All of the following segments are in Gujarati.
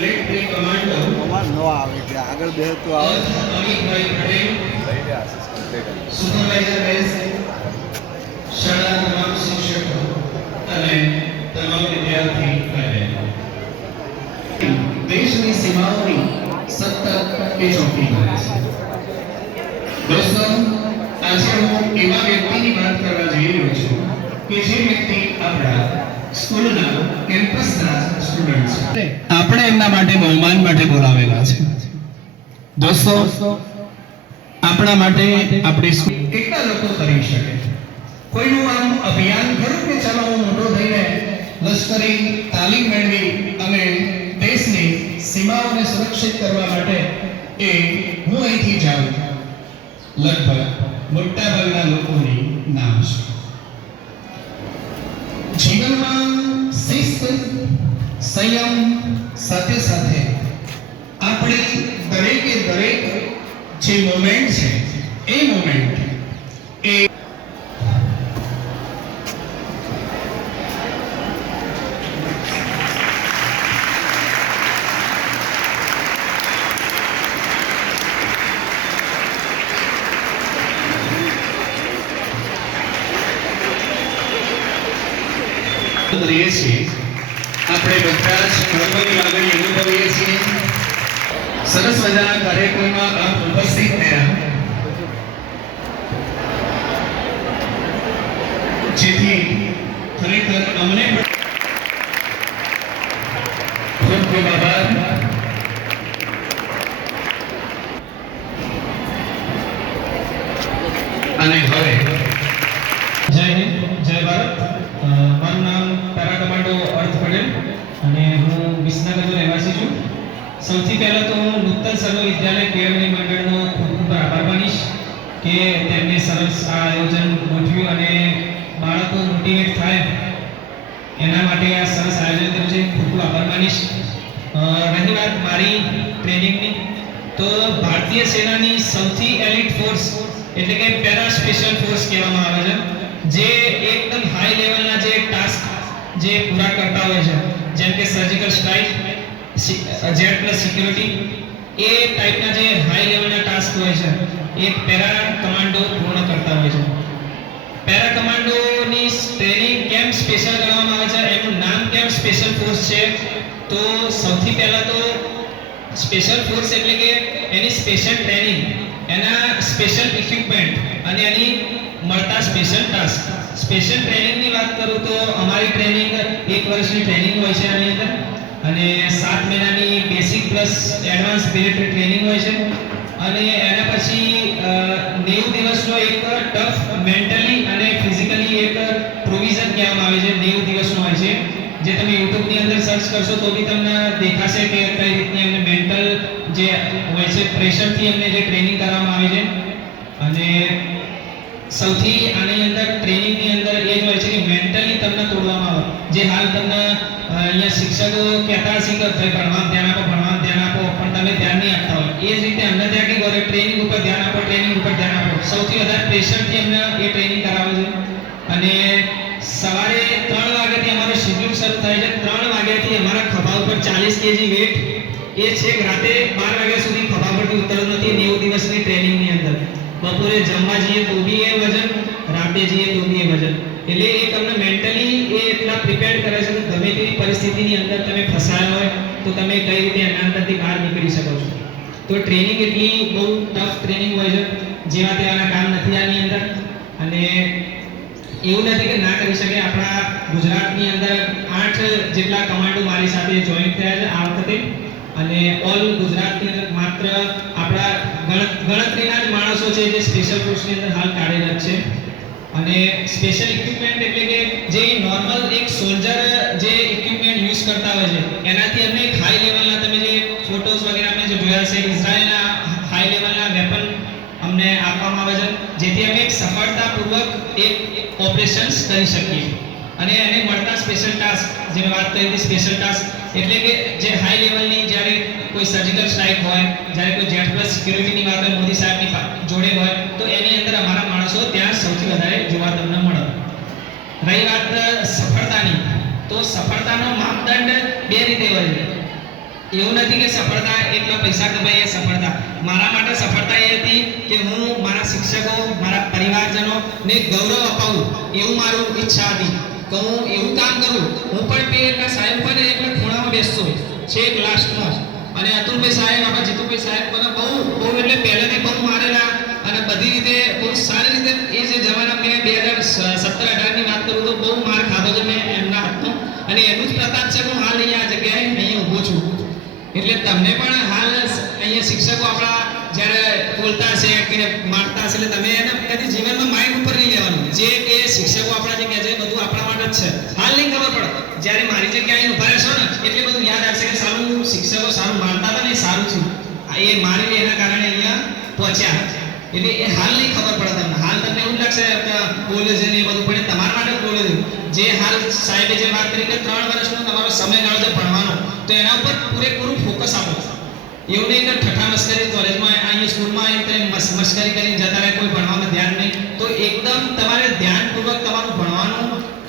કમાન્ડર ન આવે કે આગળ બે તો આવે. સુપરવાઇઝર રહેશે શાળા તમામ શિક્ષકો અને તમામ વિદ્યાર્થી દેશની સીમાઓની સતત એ ચોકી છે. દોસ્તો, આજે હું એવા વ્યક્તિની વાત કરવા જઈ રહ્યો છું કે જે વ્યક્તિ આપણા સ્કૂલના કેમ્પસના સ્ટુડન્ટ છે આપણે એમના માટે બહુમાન માટે બોલાવેલા છે. દોસ્તો આપણા માટે આપણી સ્કૂલ કેટલા લોકો કરી શકે. કોઈનું આમ અભિયાન ખરું કે ચાલો હું મોટો થઈને લશ્કરી તાલીમ મેળવી અને દેશની સીમાઓને સુરક્ષિત કરવા માટે એ હું અહીંથી જાઉં. લગભગ મોટા ભાગના લોકોની નામ છે. જીવનમાં શિસ્ત સંયમ સાથે સાથે આપણે દરેકે દરેક જે મોમેન્ટ છે એ મોમેન્ટ એ કરીએ છીએ. આપણે બધા જ ગર્વની લાગણી અનુભવીએ છીએ. સરસ મજાના કાર્યક્રમમાં આપ ઉપસ્થિત થયા જેથી ખરેખર અમને પણ ખૂબ ખૂબ આભાર. અને હવે જય હિન્દ જય ભારત અ, મારું નામ પેરા કમાન્ડો અર્થ પટેલ અને હું રહેવાસી છું, સૌથી પહેલાં તો હું નૂતન સર્વ વિદ્યાલય કેળવણી મંડળનો ખૂબ ખૂબ આભાર માનીશ કે તેમને સરસ આ આયોજન ગોઠવ્યું અને બાળકો મોટિવેટ થાય. એના માટે આ સરસ આયોજન કર્યું છે. ખૂબ ખૂબ આભાર માનીશ. રહી વાત મારી ટ્રેનિંગની તો ભારતીય સેનાની સૌથી એલિટ ફોર્સ એટલે કે પેરા સ્પેશિયલ ફોર્સ કહેવામાં આવે છે, જે એકદમ હાઈ લેવલના જે ટાસ્ક જે પૂરા કરતા હોય છે. જેમ કે surgical strike jet plus security એ ટાઈપના જે હાઈ લેવલના ટાસ્ક હોય છે, એ પેરા કમાન્ડો પૂર્ણ કરતા હોય છે. પેરા કમાન્ડોની ટ્રેનિંગ કેમ સ્પેશિયલ ગણવામાં આવે છે? એનું નામ કેમ સ્પેશિયલ ફોર્સ છે? તો સૌથી પહેલા તો સ્પેશિયલ ફોર્સ એટલે કે એની સ્પેશિયલ ટ્રેનિંગ એના સ્પેશિયલ ઇક્વિપમેન્ટ અને એની મળતા સ્પેશિયલ ટાસ્ક સ્પેશિયલ ટ્રેનિંગની વાત કરું તો અમારી ટ્રેનિંગ એક વર્ષની ટ્રેનિંગ હોય છે આની અંદર. અને સાત મહિનાની basic plus advance military training હોય છે. અને એના પછી નેવું દિવસનો એક ટફ મેન્ટલી અને ફિઝિકલી એક પ્રોવિઝન કહેવામાં આવે છે, નેવું દિવસનો હોય છે. જે તમે યુટ્યુબની અંદર સર્ચ કરશો તો બી તમને દેખાશે કે કઈ રીતની એમને મેન્ટલ જે હોય છે પ્રેશરથી એમને જે ટ્રેનિંગ કરવામાં આવે છે. અને સૌથી આની અંદર ટ્રેનિંગની અંદર એ જ હોય છે કે મેન્ટલી તમને તોડવામાં આવે. જે હાલ તમને અહીંયા શિક્ષકો કહેતા હશે કે ભાઈ ભણવામાં ધ્યાન આપો ભણવામાં ધ્યાન આપો, પણ તમે ધ્યાન નહીં આપતા હોય. એ જ રીતે અમને ત્યાં કે બોલે ટ્રેનિંગ ઉપર ધ્યાન આપો ટ્રેનિંગ ઉપર ધ્યાન આપો. સૌથી વધારે પ્રેશરથી અમને એ ટ્રેનિંગ કરાવે છે. અને સવારે ત્રણ વાગ્યાથી અમારો શેડ્યુલ શરૂ થાય છે. ત્રણ વાગ્યાથી અમારા ખભા ઉપર ચાલીસ કેજી વેટ એ છેક રાતે બાર વાગ્યા સુધી ખભા પરથી ઉતરતું નથી. નેવું દિવસની ટ્રેનિંગની અંદર. બપોરે જમવા જઈએ તો બી એ વજન, રાતે જઈએ તો બી એ વજન. એટલે એ તમને મેન્ટલી એ એટલા પ્રિપેર કરે છે કે ગમે તેવી પરિસ્થિતિની અંદર તમે ફસાયા હોય, તો તમે કઈ રીતે એના અંદરથી બહાર નીકળી શકો છો. તો ટ્રેનિંગ એટલી બહુ ટફ ટ્રેનિંગ હોય છે, જેવા તેવાના કામ નથી આની અંદર. અને એવું નથી કે ના કરી શકે. આપણા ગુજરાતની અંદર આઠ જેટલા કમાન્ડો મારી સાથે જોઈન થયા છે આ વખતે. અને ઓલ ગુજરાતની અંદર માત્ર આપણા ગણતરીના જ માણસો છે જે સ્પેશિયલ ફોર્સની અંદર હાલ કાર્યરત છે. અને સ્પેશિયલ ઇક્વિપમેન્ટ એટલે કે જે નોર્મલ એક સોલ્જર જે ઇક્વિપમેન્ટ યુઝ કરતા હોય છે, એનાથી અમે હાઈ લેવલના તમે જે ફોટોઝ વગેરે અમે જે જોયા છે ઇઝરાયલના હાઈ લેવલના વેપન અમને આપવામાં આવે છે, જેથી અમે એક સફળતાપૂર્વક એક ઓપરેશન્સ કરી શકીએ. અને એને મળતા સ્પેશિયલ ટાસ્ક જે મેં વાત કરી હતી સ્પેશિયલ ટાસ્ક એટલે કે જે હાઈ લેવલની જ્યારે કોઈ સર્જિકલ સ્ટ્રાઇક હોય, જ્યારે કોઈ જેટ પ્લસ સિક્યુરિટીની વાત હોય, મોદી સાહેબની જોડે હોય, તો એની અંદર અમારા માણસો ત્યાં સૌથી વધારે જોવા તમને મળે. રહી વાત સફળતાની, તો સફળતાનો માપદંડ બે રીતે હોય છે. એવું નથી કે સફળતા એટલા પૈસા કમાઈએ એ સફળતા. મારા માટે સફળતા એ હતી કે હું મારા શિક્ષકો, મારા પરિવારજનો ને ગૌરવ અપાવું, એવું મારું ઈચ્છા હતી. કે હું એવું કામ કરું, હું પણ બે એટલે સાહેબ પણ એટલે ખૂણામાં બેસતો. છેક લાસ્ટમાં. અને અતુલભાઈ સાહેબ, આપણા જીતુભાઈ સાહેબ મને બહુ બહુ એટલે પહેલેથી બહુ મારેલા અને બધી રીતે બહુ સારી રીતે એ જે જમાના મેં બે હજાર સત્તર અઢારની વાત કરું તો બહુ માર ખાધો છે મેં એમના હાથનો. અને એનું જ પ્રતાપ છે હું હાલ અહીંયા જગ્યાએ અહીંયા ઊભો છું. એટલે તમને પણ હાલ અહીંયા શિક્ષકો આપણા જ્યારે બોલતા છે કે મારતા છે એટલે તમે એને કદી જીવનમાં માઇન્ડ ઉપર નહીં લેવાનું. જે કે શિક્ષકો આપણા જે કહે છે બધું છે. હાલ નહીં ખબર પડે. જ્યારે મારી જગ્યાએ ઊભા રહેશો ને, એટલે બધું યાદ આવશે કે સારું શિક્ષકો સારું માનતા હતા ને સારું થયું. એ મારીને એના કારણે અહીંયા પહોંચ્યા. એટલે એ હાલ નહીં ખબર પડે તમને. હાલ તમને એવું લાગશે કે ને એ બધું પણ તમારા માટે બોલે જે હાલ સાહેબે જે વાત કરી કે ત્રણ વર્ષનો તમારો સમયગાળો છે ભણવાનો, તો એના ઉપર પૂરેપૂરું ફોકસ આપો. એવું નહીં કે ઠઠા મસ્કરી કોલેજમાં અહીંયા સ્કૂલમાં આવીને તમે કરીને જતા રહે, કોઈ ભણવામાં ધ્યાન નહીં. તો એકદમ તમારે ધ્યાનપૂર્વક તમારું ભણવાનું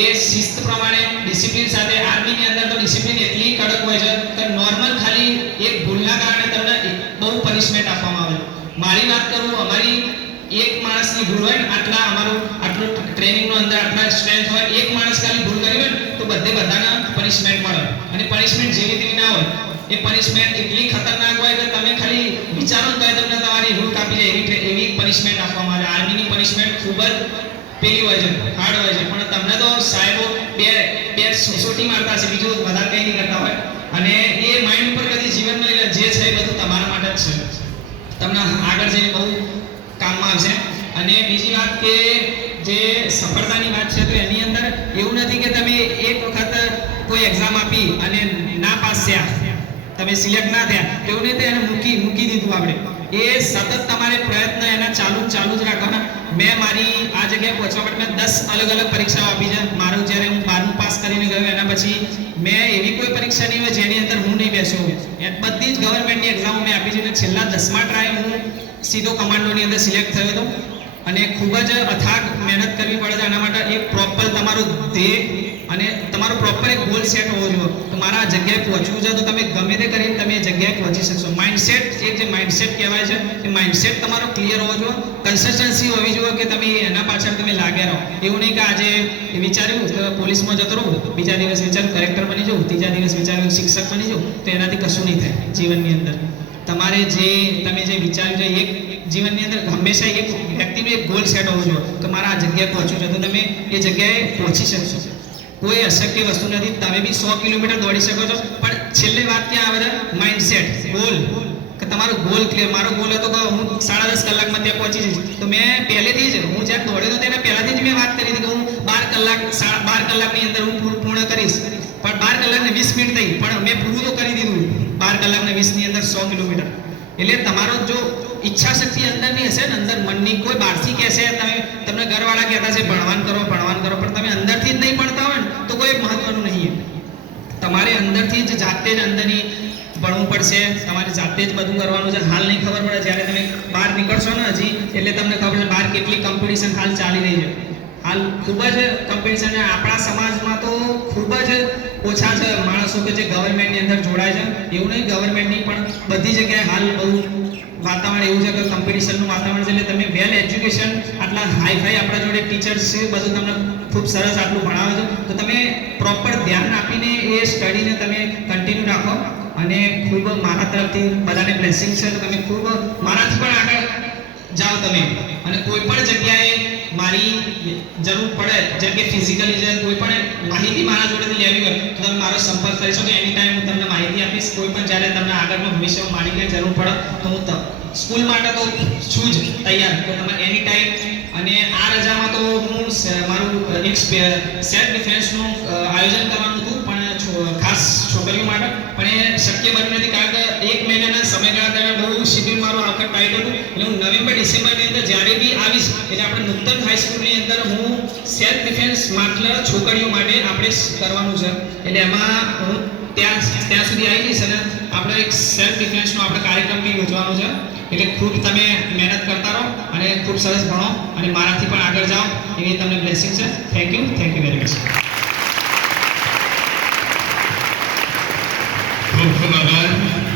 એ શિસ્ત પ્રમાણે ડિસિપ્લિન સાથે આર્મીની અંદર તો ડિસિપ્લિન એટલી કડક હોય છે કે નોર્મલ ખાલી એક ભૂલના કારણે તમને બહુ પનિશમેન્ટ આપવામાં આવે. મારી વાત કરું, અમારી એક માણસની ભૂલ હોય ને, આટલા અમારું, આટલું ટ્રેનિંગનો અંદર આટલા સ્ટ્રેન્થ હોય, એક માણસ ખાલી ભૂલ કરી હોય તો બધે બધાને પનિશમેન્ટ મળે. અને પનિશમેન્ટ જેવી તેવી ના હોય, એ પનિશમેન્ટ એટલી ખતરનાક હોય કે તમે ખાલી વિચારો તો તમને તમારી રૂટ કાપી જાય. એવી એવી પનિશમેન્ટ આપવામાં આવે. આર્મીની પનિશમેન્ટ ખૂબ જ પેલી હોય છે હાર્ડ હોય છે. પણ તમને તો સાહેબો બે બે સોટી મારતા છે બીજું વધારે કંઈ નહીં કરતા હોય. અને એ માઇન્ડ ઉપર કદી જીવનમાં લઈને જે છે એ બધું તમારા માટે જ છે. તમને આગળ જઈને બહુ કામમાં આવશે. અને બીજી વાત કે જે સફળતાની વાત છે, તો એની અંદર એવું નથી કે તમે એક વખત કોઈ એક્ઝામ આપી અને ના પાસ થયા. તમે સિલેક્ટ ના થયા. એવું નહીં એને મૂકી મૂકી દીધું આપણે. એ સતત તમારે પ્રયત્ન એના ચાલુ ચાલુ જ રાખવાના. મેં મારી આ જગ્યાએ પહોંચવા માટે મેં દસ અલગ અલગ પરીક્ષાઓ આપી છે. મારું જ્યારે હું બારમું પાસ કરીને ગયો એના પછી મેં એવી કોઈ પરીક્ષા નહીં હોય જેની અંદર હું નહીં બેસ્યો બધી જ ગવર્મેન્ટની એક્ઝામો મેં આપી છે અને છેલ્લા દસમા ટ્રાય હું સીધો કમાન્ડોની અંદર સિલેક્ટ થયો હતો. અને ખૂબ જ અથાગ મહેનત કરવી પડે છે. આના માટે એક પ્રોપર તમારું ધ્યેય અને તમારો પ્રોપર એક ગોલ સેટ હોવો જોઈએ. તો મારા આ જગ્યાએ પહોંચવું છે, તો તમે ગમે તે કરીને તમે એ જગ્યાએ પહોંચી શકશો. માઇન્ડસેટ એ જે માઇન્ડસેટ કહેવાય છે, એ માઇન્ડસેટ તમારો ક્લિયર હોવો જોઈએ. કન્સિસ્ટન્સી હોવી જોઈએ કે તમે એના પાછળ તમે લાગ્યા રહો. એવું નહીં કે આજે વિચાર્યું કે પોલીસમાં જતો રહું, બીજા દિવસ વિચાર્યું કલેક્ટર બની જાઉં, ત્રીજા દિવસ વિચાર્યું શિક્ષક બની જાઉં, તો એનાથી કશું નહીં થાય જીવનની અંદર. તમારે જે, તમે જે વિચાર્યું છે, એક જીવનની અંદર હંમેશા એક વ્યક્તિનો એક ગોલ સેટ હોવો જોઈએ કે મારા આ જગ્યાએ પહોંચવું છે, તો તમે એ જગ્યાએ પહોંચી શકશો. કોઈ અશક્ય વસ્તુ નથી. તમે બી સો કિલોમીટર દોડી શકો છો. પણ છેલ્લે વાત ક્યાં આવે છે? માઇન્ડસેટ ગોલ કે તમારો ગોલ ક્લિયર મારો ગોલ હતો કે હું સાડા દસ કલાકમાં ત્યાં પહોંચી જઈશ. તો મેં પહેલેથી જ, હું જ્યારે દોડ્યો હતો તેના પહેલાથી જ મેં વાત કરી હતી કે હું બાર કલાક, સાડા બાર કલાકની અંદર હું પૂરું પૂર્ણ કરીશ. પણ બાર કલાકને વીસ મિનિટ થઈ. પણ મેં પૂરું તો કરી દીધું. બાર કલાકને વીસની અંદર સો કિલોમીટર. એટલે તમારો જો ઈચ્છા શક્તિ અંદરની હશે ને, અંદર મનની કોઈ બહારથી કહેશે, તમે, તમને ઘરવાળા કહેતા છે ભણવાન કરો ભણવાન કરો, પણ તમે અંદરથી જ નહીં ભણતા હોય ને તો કોઈ મહત્વનું નહીં તમારે અંદરથી જ જાતે જ અંદરની ભણવું પડશે, તમારે જાતે જ બધું કરવાનું છે. હાલ નહીં ખબર પડે જ્યારે તમે બહાર નીકળશો ને હજી, એટલે તમને ખબર છે બહાર કેટલી કોમ્પિટિશન હાલ ચાલી રહી છે. હાલ ખૂબ જ કોમ્પિટિશન આપણા સમાજમાં તો ખૂબ જ ઓછા છે માણસો કે જે ગવર્મેન્ટની અંદર જોડાય છે. એવું નહીં ગવર્મેન્ટની પણ બધી જગ્યાએ હાલ બહુ વાતાવરણ એવું છે કે કોમ્પિટિશનનું વાતાવરણ છે, એટલે તમે વેલ એજ્યુકેશન આટલા હાઈ ફાઈ આપણા જોડે ટીચર્સ છે, બધું તમને ખૂબ સરસ આટલું ભણાવે છે. તો તમે પ્રોપર ધ્યાન આપીને એ સ્ટડીને તમે કન્ટિન્યુ રાખો. અને ખૂબ મારા તરફથી બધાને બ્લેસિંગ છે. તો તમે ખૂબ મારાથી પણ આગળ જાઓ તમે. અને કોઈ પણ જગ્યાએ મારી જરૂર પડે, જેમ કે ફિઝિકલી જે કોઈ પણ માહિતી મારા જોડેથી લેવી હોય, તો તમે મારો સંપર્ક કરી શકો. એની ટાઈમ હું તમને માહિતી આપીશ, કોઈ પણ જ્યારે તમને આગળમાં ભવિષ્યમાં મારી જરૂર પડે, તો હું તમ સ્કૂલ માટે તો છું જ તૈયાર તો તમે એની ટાઈમ અને આ રજામાં તો હું મારું એક સેલ્ફ ડિફેન્સનું આયોજન કરવાનું હતું, પણ ખાસ છોકરીઓ માટે. પણ એ શક્ય બન્યું નથી, કારણ કે એક મહિનાના સમયગાળા દરમિયાન બહુ મારો મારું આખા ટાઈટ એટલે હું નવેમ્બર, ડિસેમ્બરની અંદર જ્યારે બી આવીશ, એટલે આપણે નૂતન હાઈસ્કૂલની અંદર હું સેલ્ફ ડિફેન્સ માત્ર છોકરીઓ માટે આપણે કરવાનું છે. એટલે એમાં હું ત્યાં ત્યાં સુધી આવી જઈશ અને આપણે એક સેલ્ફ ડિફેન્સનો આપણે કાર્યક્રમ બી યોજવાનો છે. એટલે ખૂબ તમે મહેનત કરતા રહો અને ખૂબ સરસ ભણો અને મારાથી પણ આગળ જાઓ. એવી તમને બ્લેસિંગ છે. Thank you thank you very much ખૂબ ખૂબ આભાર.